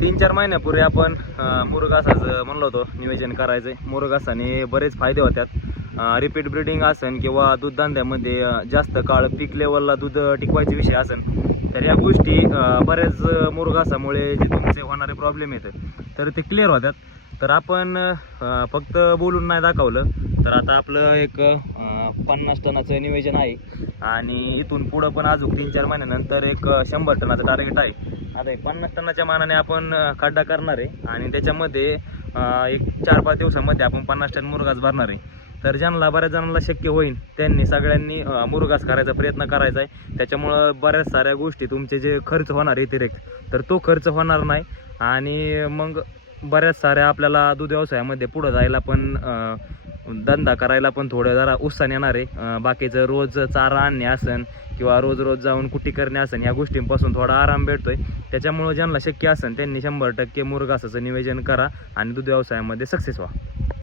3-4 महिन्यापूर्वी आपण मुरघासाचं म्हणलो होतो नियोजन करायचं आहे. मुरघासाने बरेच फायदे होतात. रिपीट ब्रीडिंग असन किंवा दूध धंद्यामध्ये जास्त काळ पीक लेवलला दूध टिकवायचे विषय असन, तर या गोष्टी बऱ्याच मुरघासामुळे जे तुमचे होणारे प्रॉब्लेम येतात तर ते क्लिअर होतात. तर आपण फक्त बोलून नाही दाखवलं, तर आता आपलं एक 50 टनाचं नियोजन आहे आणि इथून पुढं पण अजून 3-4 महिन्यानंतर एक 100 टनाचं टार्गेट आहे. आता 50 टनाच्या मानाने आपण खड्डा करणार आहे आणि त्याच्यामध्ये एक 4-5 दिवसामध्ये आपण 50 टन मुरघास भरणार आहे. तर ज्यांना बऱ्याच जणांना शक्य होईल त्यांनी सगळ्यांनी मुरघास करायचा प्रयत्न करायचा आहे. त्याच्यामुळं बऱ्याच साऱ्या गोष्टी तुमचे जे खर्च होणार अतिरिक्त तर तो खर्च होणार नाही आणि मग बऱ्याच साऱ्या आपल्याला दूध व्यवसायामध्ये पुढं जायला पण धंदा करायला पण थोडं जरा उत्साह येणार आहे. बाकीचं रोज चारा आणणे असन किंवा रोज रोज जाऊन कुट्टी करणे असन ह्या गोष्टींपासून थोडा आराम भेटतोय. त्याच्यामुळं ज्यांना शक्य असेल त्यांनी 100% मुरघासाचं नियोजन करा आणि दूध व्यवसायामध्ये सक्सेस व्हा.